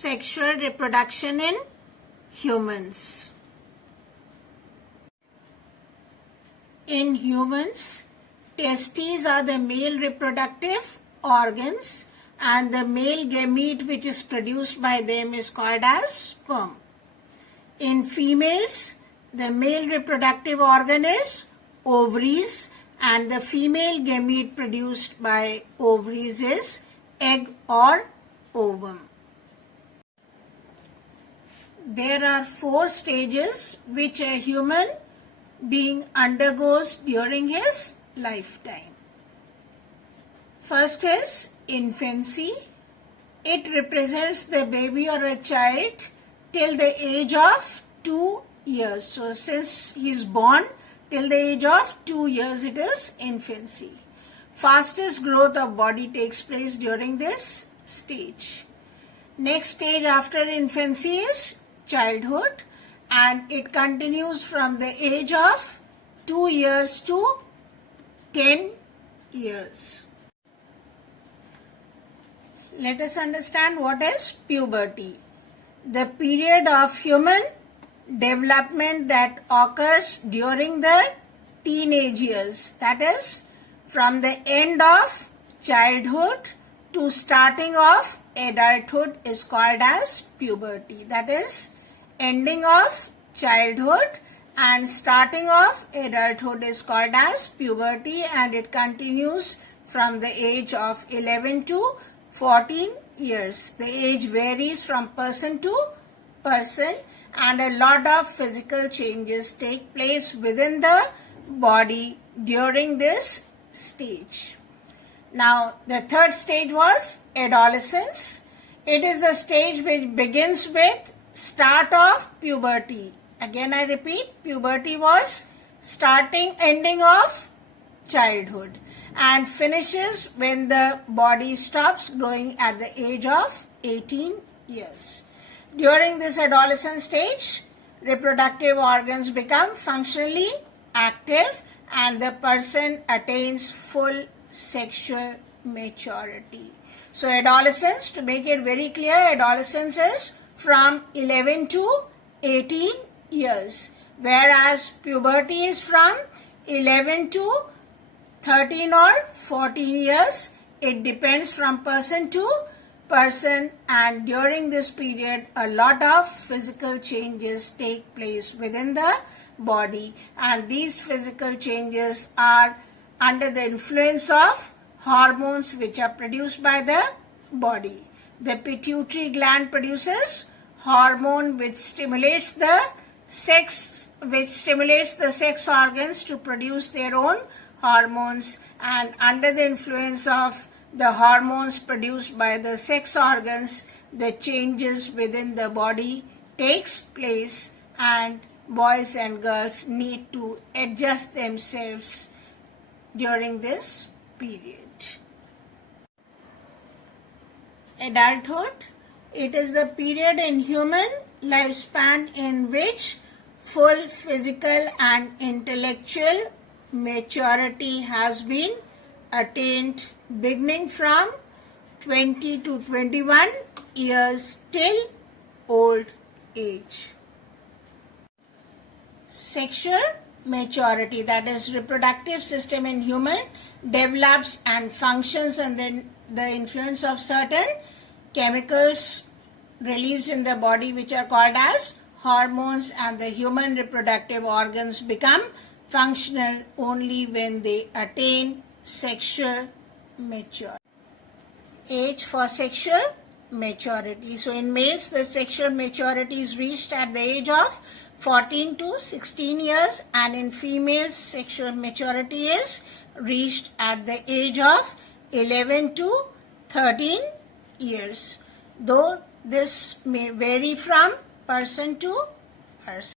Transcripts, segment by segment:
Sexual reproduction in humans. In humans, testes are the male reproductive organs and the male gamete which is produced by them is called as sperm. In females, the male reproductive organ is ovaries and the female gamete produced by ovaries is egg or ovum. There are 4 stages which a human being undergoes during his lifetime. First is infancy. It represents the baby or a child till the age of 2 years. So since he is born till the age of 2 years, it is infancy. Fastest growth of body takes place during this stage. Next stage after infancy is childhood, and it continues from the age of 2 years to 10 years. Let us understand what is puberty. The period of human development that occurs during the teenage years, that is from the end of childhood to starting of adulthood, is called as puberty. That is ending of childhood and starting of adulthood is called as puberty, and it continues from the age of 11 to 14 years. The age varies from person to person and a lot of physical changes take place within the body during this stage. Now, the third stage was adolescence. It is the stage which begins with start of puberty. Again I repeat, puberty was ending of childhood and finishes when the body stops growing at the age of 18 years. During this adolescent stage, reproductive organs become functionally active and the person attains full sexual maturity. So adolescence, to make it very clear, adolescence is from 11 to 18 years, whereas puberty is from 11 to 13 or 14 years. It depends from person to person, and during this period a lot of physical changes take place within the body, and these physical changes are under the influence of hormones which are produced by the body. The pituitary gland produces hormone which stimulates the sex organs to produce their own hormones, and under the influence of the hormones produced by the sex organs, the changes within the body takes place, and boys and girls need to adjust themselves during this period. Adulthood. It is the period in human lifespan in which full physical and intellectual maturity has been attained, beginning from 20 to 21 years till old age. Sexual maturity, that is reproductive system in human, develops and functions under the influence of certain chemicals released in the body which are called as hormones, and the human reproductive organs become functional only when they attain sexual maturity. Age for sexual maturity. So in males the sexual maturity is reached at the age of 14 to 16 years, and in females sexual maturity is reached at the age of 11 to 13 years, though this may vary from person to person.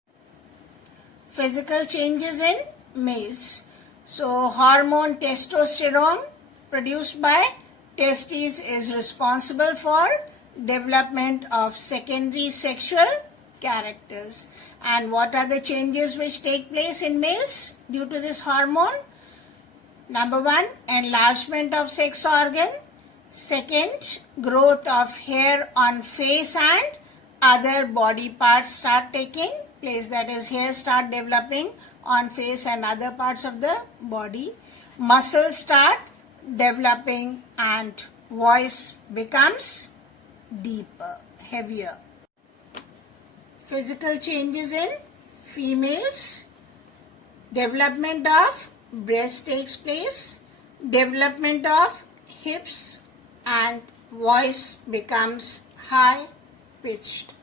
Physical changes in males. So hormone testosterone produced by testes is responsible for development of secondary sexual characters. And what are the changes which take place in males due to this hormone? Number 1, enlargement of sex organ. Second, growth of hair on face and other body parts start taking place. That is, hair start developing on face and other parts of the body. Muscles start developing and voice becomes deeper, heavier. Physical changes in females. Development of breast takes place. Development of hips and voice becomes high pitched.